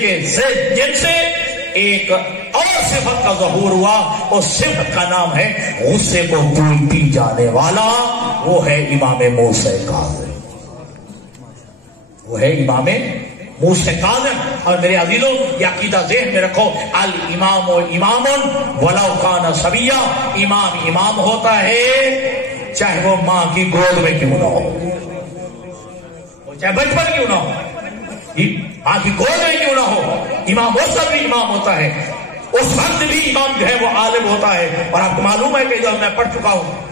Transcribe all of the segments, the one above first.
کے جن سے ایک اور صفت کا ظہور ہوا، اس صفت کا نام ہے غصے کو کوئی پی جانے والا، وہ ہے امام موسیٰ کاظم، وہ ہے امام موسیٰ کاظم۔ اور میرے عزیزوں یہ عقیدہ ذہن میں رکھو، الامام امام ولو کان صبیا، امام امام ہوتا ہے چاہے وہ ماں کی گود میں کیوں نہ ہو، چاہے بچپن کیوں نہ ہو، ماں کی گود میں کیوں نہ ہو، امام موسیٰ بھی امام ہوتا ہے، اس وقت بھی امام جو ہے وہ عالم ہوتا ہے۔ اور آپ کو معلوم ہے کہ جب میں پڑھ چکا ہوں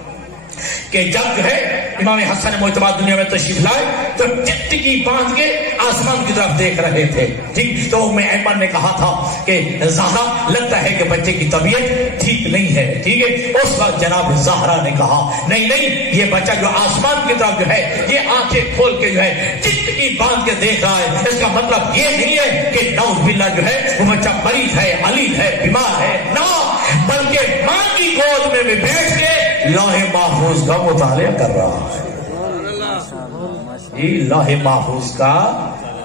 کہ جب جو ہے امام حسن مجتبی دنیا میں تشریف لائے تو ٹکٹکی باندھ کے آسمان کی طرف دیکھ رہے تھے، ٹھیک، تو ام ایمن نے کہا تھا کہ زہرا لگتا ہے کہ بچے کی طبیعت ٹھیک نہیں ہے، ٹھیک ہے۔ اس وقت جناب زہرا نے کہا نہیں نہیں، یہ بچہ جو آسمان کی طرف جو ہے یہ آنکھیں کھول کے جو ہے ٹکٹکی باندھ کے دیکھ رہا ہے، اس کا مطلب یہ نہیں ہے کہ نعوذ باللہ جو ہے وہ بچہ مریض ہے، علیل ہے، بیمار ہے، نہ، بلکہ ماں کی گود میں بھی بیٹھ کے لوح محفوظ کا مطالعہ کر رہا ہے، یہ لوح محفوظ کا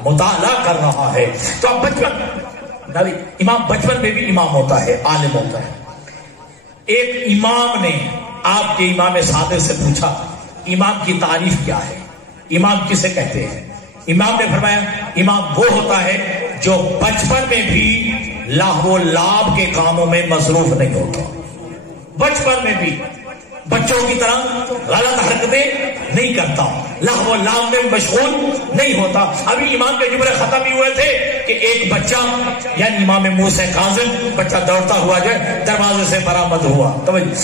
مطالعہ کر رہا ہے۔ تو اب بچپن امام بچپن میں بھی امام ہوتا ہے، عالم ہوتا ہے۔ ایک امام نے آپ کے امام صادق سے پوچھا امام کی تعریف کیا ہے، امام کسے کہتے ہیں؟ امام نے فرمایا امام وہ ہوتا ہے جو بچپن میں بھی لاہو لعب کے کاموں میں مصروف نہیں ہوتا، بچپن میں بھی بچوں کی طرح غلط حرکتیں نہیں کرتا، لہو لعب میں مشغول نہیں ہوتا۔ ابھی امام کے جملے ختم ہی ہوئے تھے کہ ایک بچہ یعنی امام موسیٰ کاظم بچہ دوڑتا ہوا جو دروازے سے برآمد ہوا،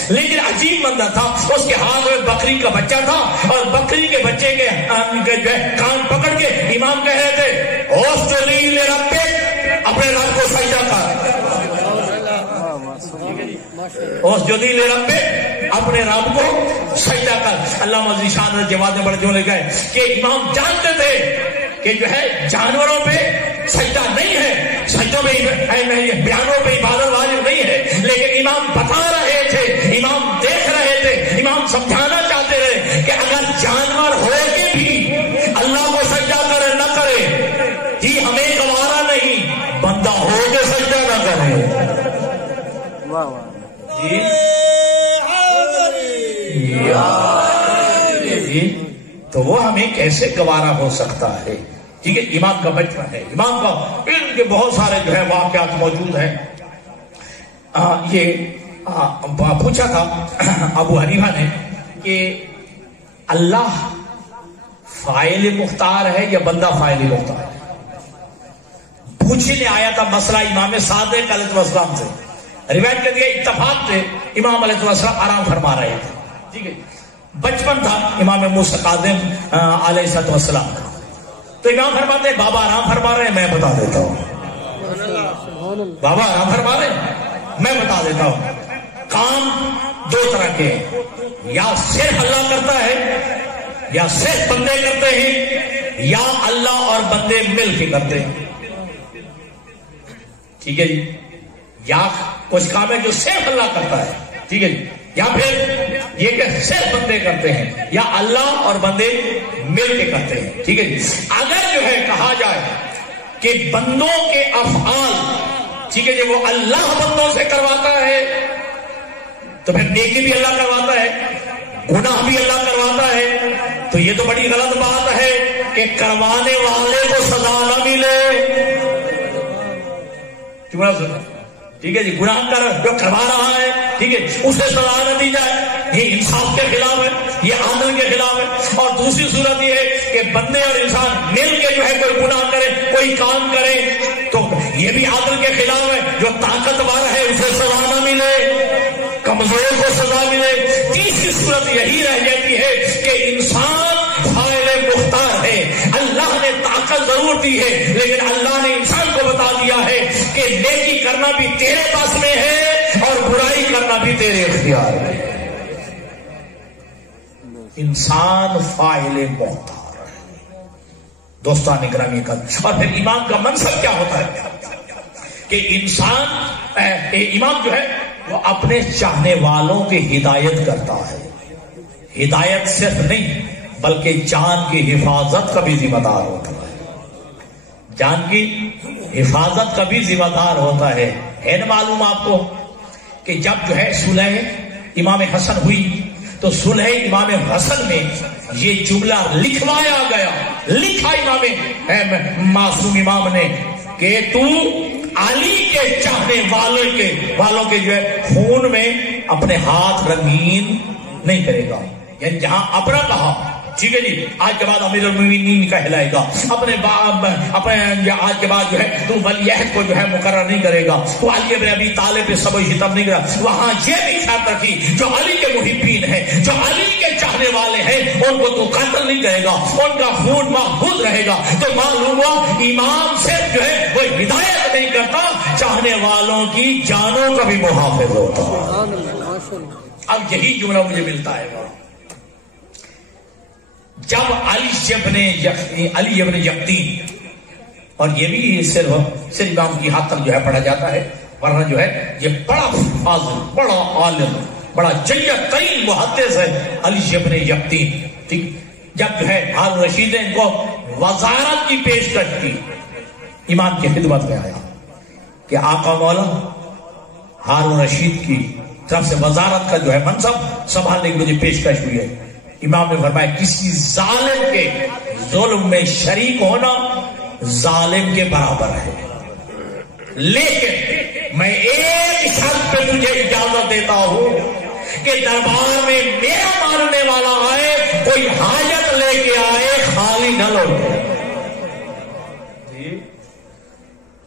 لیکن عجیب بندہ تھا، اس کے ہاتھ میں بکری کا بچہ تھا اور بکری کے بچے کے جو ہے کان پکڑ کے امام کہہ رہے تھے اوسجد لربک، اپنے رب کو سجدہ کر، اوسجد لربک، اپنے رب کو سجدہ کر۔ علامہ ذیشان نے جواد بڑے جو لکھا ہے کہ امام جانتے تھے کہ جو ہے جانوروں پہ سجدہ نہیں ہے، سجدوں پہ بیانوں پہ عبادت واجب نہیں ہے، لیکن امام بتا رہے تھے، امام دیکھ رہے تھے، امام سمجھانا چاہتے رہے کہ اگر جانور ہو کے بھی اللہ کو سجدہ کرے نہ کرے یہ ہمیں گوارا نہیں، بندہ ہو کے سجدہ نہ کرے، جی تو وہ ہمیں کیسے گوارا ہو سکتا ہے؟ ٹھیک ہے، امام کا بچپن ہے، امام کا علم کے بہت سارے جو ہے واقعات موجود ہیں۔ یہ پوچھا تھا ابو حنیفہ نے کہ اللہ فاعل مختار ہے یا بندہ فاعل مختار ہے؟ پوچھنے آیا تھا مسئلہ امام صادق علیہ السلام سے، روایت کر دیا اتفاق سے امام علیہ السلام آرام فرما رہے تھے، ٹھیک ہے، بچپن تھا امام موسیٰ کاظم علیہ السلام کا، تو امام فرماتے ہیں بابا آرام فرما رہے ہیں، میں بتا دیتا ہوں، بابا آرام فرما رہے ہیں میں بتا دیتا ہوں۔ کام دو طرح کے ہیں، یا صرف اللہ کرتا ہے یا صرف بندے کرتے ہیں یا اللہ اور بندے مل کے کرتے ہیں، ٹھیک ہے جی، یا کچھ کام ہے جو صرف اللہ کرتا ہے، ٹھیک ہے جی، یا پھر یہ کہ صرف بندے کرتے ہیں یا اللہ اور بندے مل کے کرتے ہیں، ٹھیک ہے جی۔ اگر جو ہے کہا جائے کہ بندوں کے افعال، ٹھیک ہے جی، وہ اللہ بندوں سے کرواتا ہے تو پھر نیکی بھی اللہ کرواتا ہے، گناہ بھی اللہ کرواتا ہے، تو یہ تو بڑی غلط بات ہے کہ کروانے والے کو سزا نہ ملے، ٹھیک ہے جی، گناہ کر جو کروا رہا ہے، ٹھیک ہے، اسے سزا نہ دی جائے، یہ انصاف کے خلاف ہے، یہ عدل کے خلاف ہے۔ اور دوسری صورت یہ ہے کہ بندے اور انسان مل کے جو ہے کوئی گناہ کرے، کوئی کام کرے، تو یہ بھی عدل کے خلاف ہے، جو طاقتور ہے اسے سزا نہ ملے، کمزور کو سزا ملے۔ تیسری صورت یہی رہ جاتی ہے کہ انسان فاعل مختار ہے، اللہ نے طاقت ضرور دی ہے لیکن اللہ نے انسان کو بتا دیا ہے کہ نیکی کرنا بھی تیرے پاس میں ہے اور برائی کرنا بھی تیرے اختیار میں ہے۔ انسان فاعل مختار ہے، دوستان اکرامی کا۔ اور پھر امام کا منصب کیا ہوتا ہے کہ انسان امام جو ہے وہ اپنے چاہنے والوں کی ہدایت کرتا ہے، ہدایت صرف نہیں بلکہ جان کی حفاظت کا بھی ذمہ دار ہوتا ہے، جان کی حفاظت کا بھی ذمہ دار ہوتا ہے نا معلوم آپ کو کہ جب جو ہے صلح امام حسن ہوئی تو صلح امام حسن میں یہ جملہ لکھوایا گیا، لکھا امام معصوم امام نے کہ تو علی کے چاہنے والوں کے جو ہے خون میں اپنے ہاتھ رنگین نہیں کرے گا، یعنی جہاں اپنا کہا ٹھیک ہے جی آج کے بعد امیر المومنین کہلائے گا، اپنے آج کے بعد جو ہے تو ولی عہد کو جو ہے مقرر نہیں کرے گا، تو علی ابن ابی طالب پہ سب شتم نہیں کرے گا، وہاں یہ بھی خیال رکھی جو علی کے محبین ہیں، جو علی کے چاہنے والے ہیں ان کو تو قتل نہیں کرے گا، ان کا خون محفوظ رہے گا۔ تو معلوم ہوا امام سے جو ہے وہ ہدایت نہیں کرتا، چاہنے والوں کی جانوں کا بھی محافظ ہوتا۔ اب یہی جملہ مجھے ملتا ہے جب علی ابن یقطین، اور یہ بھی صرف امام کی حد تک جو ہے پڑھا جاتا ہے، ورنہ جو ہے یہ بڑا فاضل، بڑا عالم، بڑا جید ترین محدث ہے علی ابن یقطین، ٹھیک۔ جب جو ہے ہارون رشید نے ان کو وزارت کی پیشکش کی، امام کی خدمت میں آیا کہ آقا مولا ہارون رشید کی طرف سے وزارت کا جو ہے منصب سنبھالنے کی مجھے پیشکش ہوئی ہے۔ امام نے فرمایا کسی ظالم کے ظلم میں شریک ہونا ظالم کے برابر ہے، لیکن میں ایک شرط پہ تجھے اجازت دیتا ہوں کہ دربار میں میرا ماننے والا آئے، کوئی حاجت لے کے آئے، خالی نہ لوٹے۔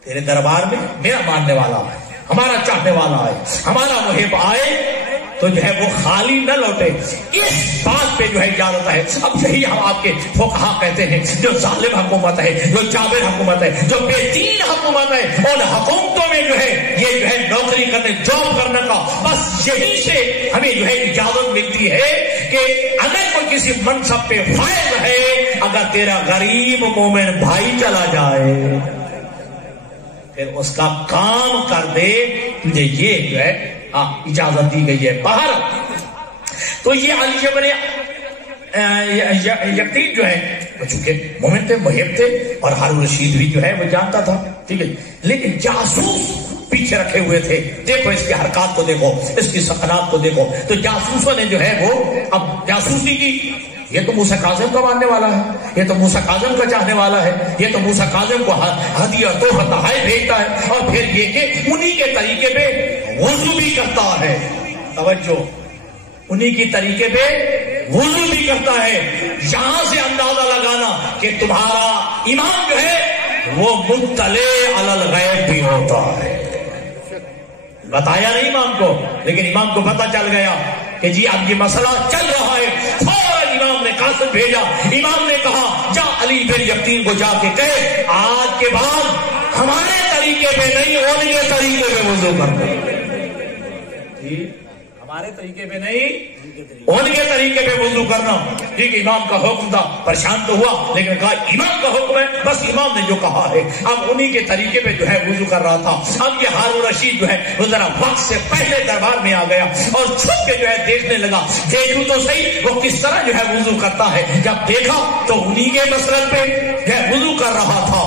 تیرے دربار میں میرا ماننے والا آئے، ہمارا چاہنے والا آئے، ہمارا محب آئے تو جو ہے وہ خالی نہ لوٹے، اس بات پہ جو ہے اجازت ہے۔ اب یہی ہم آپ کے فقہا کہتے ہیں جو ظالم حکومت ہے، جو جابر حکومت ہے، جو بے دین حکومت ہے، ان حکومتوں میں جو ہے یہ جو ہے نوکری کرنے، جاب کرنے کا بس یہی سے ہمیں جو ہے اجازت ملتی ہے کہ اگر کوئی کسی منصب پہ فائز ہے، اگر تیرا غریب مومن بھائی چلا جائے پھر اس کا کام کر دے، تجھے یہ جو ہے اجازت دی گئی ہے باہر۔ تو یہ علی ابن یقطین جو ہے وہ چونکہ مومن تھے، محب تھے، اور ہارون رشید بھی جو ہے وہ جانتا تھا، ٹھیک ہے، لیکن جاسوس پیچھے رکھے ہوئے تھے۔ دیکھو اس کی حرکات کو دیکھو، اس کی سکنات کو دیکھو، تو جاسوسوں نے جو ہے وہ اب جاسوسی کی، یہ تو موسیٰ کاظم کا ماننے والا ہے، یہ تو موسیٰ کاظم کا چاہنے والا ہے، یہ تو موسیٰ کاظم کو ہدیہ تحفہ تحائف بھیجتا ہے، اور پھر یہ کہ انہی کے طریقے پہ وضو بھی کرتا ہے، توجہ، انہی کی طریقے پہ وضو بھی کرتا ہے۔ یہاں سے اندازہ لگانا کہ تمہارا امام جو ہے وہ مطلع علی الغیب بھی ہوتا ہے، بتایا نہیں امام کو، لیکن امام کو پتہ چل گیا کہ جی اب یہ مسئلہ چل رہا ہے۔ فوراً امام نے قاصد بھیجا، امام نے کہا جا علی بن یقطین کو جا کے کہے آج کے بعد ہمارے طریقے پہ نہیں، ان کے طریقے پہ وضو کرنا، ہمارے طریقے پہ نہیں، ان کے طریقے پہ وضو کرنا، ٹھیک۔ امام کا حکم تھا، پریشان تو ہوا، لیکن کہا امام کا حکم ہے، بس امام نے جو کہا ہے، اب انہی کے طریقے پہ جو ہے وضو کر رہا تھا۔ اب یہ ہارون رشید جو ہے وہ ذرا وقت سے پہلے دربار میں آ گیا اور چھپ کے جو ہے دیکھنے لگا، دیکھوں تو صحیح وہ کس طرح جو ہے وضو کرتا ہے۔ جب دیکھا تو انہی کے مسلک پہ جو ہے وضو کر رہا تھا،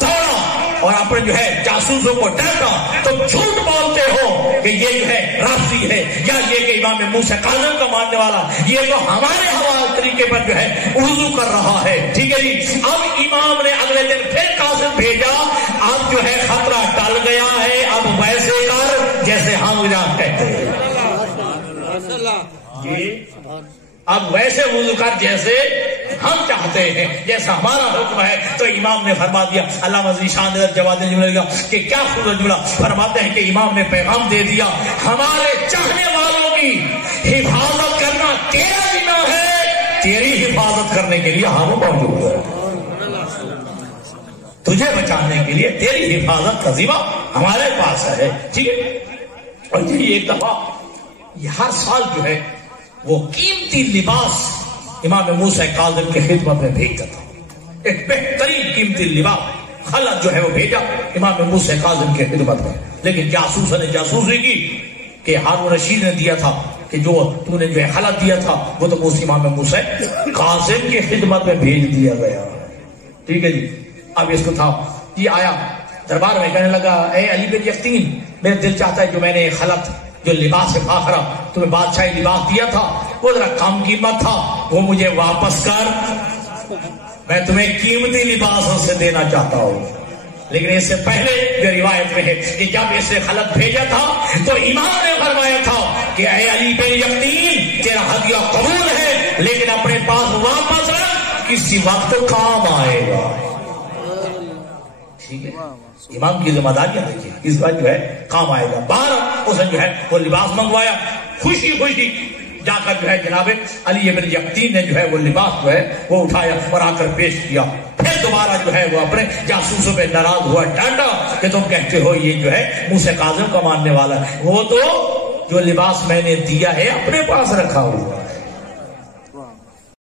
دوڑا اور اپنے جو ہے جاسوسوں کو ڈرتا، تم جھوٹ بولتے ہو کہ یہ جو ہے رافضی ہے، یا یہ کہ امام موسیٰ کاظم کا ماننے والا، یہ تو ہمارے حوالے طریقے پر جو ہے وضو کر رہا ہے، ٹھیک ہے جی۔ اب امام نے اگلے دن پھر قاصد بھیجا، اب جو ہے خطرہ ٹل گیا ہے، اب ویسے کر جیسے ہم کہتے ہیں، اب ویسے وضو کر جیسے ہم چاہتے ہیں، جیسا ہمارا حکم ہے۔ تو امام نے فرما دیا، علامہ ذیشان جواد جملہ کہ کیا خوبصورت جملہ فرماتے ہیں کہ امام نے پیغام دے دیا، ہمارے چاہنے والوں کی حفاظت کرنا تیرا ذمہ ہے، تیری حفاظت کرنے کے لیے ہم موجود ہیں، تجھے بچانے کے لیے تیری حفاظت کا ذمہ ہمارے پاس ہے، ٹھیک ہے۔ اور یہی ایک دفعہ یہ ہر سال جو ہے وہ قیمتی لباس امام موسیٰ کاظم کی خدمت میں بھیجتا تھا، ایک بہترین قیمتی لباس خلعت جو ہے وہ بھیجا امام موسیٰ کاظم کی خدمت میں، لیکن جاسوس نے جاسوسی کی کہ ہارون رشید نے دیا تھا کہ جو تو نے جو ہے خلعت دیا تھا وہ تو امام موسیٰ کاظم کی خدمت میں بھیج دیا گیا، ٹھیک ہے جی۔ اب اس کو تھا یہ آیا دربار میں کہنے لگا اے علی بن یقین میرا دل چاہتا ہے جو میں نے خلط جو لباس فاخرہ تمہیں بادشاہی لباس دیا تھا وہ ذرا کم قیمت تھا وہ مجھے واپس کر میں تمہیں قیمتی لباسوں سے دینا چاہتا ہوں. لیکن اس سے پہلے جو روایت میں ہے کہ جب اس نے خلط بھیجا تھا تو امام نے فرمایا تھا کہ اے علی بن یقین تیرا ہدیہ قبول ہے لیکن اپنے پاس واپس رکھ کسی وقت کام آئے گا. ٹھیک ہے امام کی ذمہ داریاں دیکھیے اس بات جو ہے کام آئے گا. باہر اس نے جو ہے وہ لباس منگوایا خوشی خوشی جا کر جو ہے جناب علی بن یقین نے جو ہے وہ لباس جو ہے وہ اٹھایا اور آ کر پیش کیا. پھر دوبارہ جو ہے وہ اپنے جاسوسوں پہ ناراض ہوا ڈانٹا کہ تم کہتے ہو یہ جو ہے موسیٰ کاظم کا ماننے والا ہے. وہ تو جو لباس میں نے دیا ہے اپنے پاس رکھا ہوا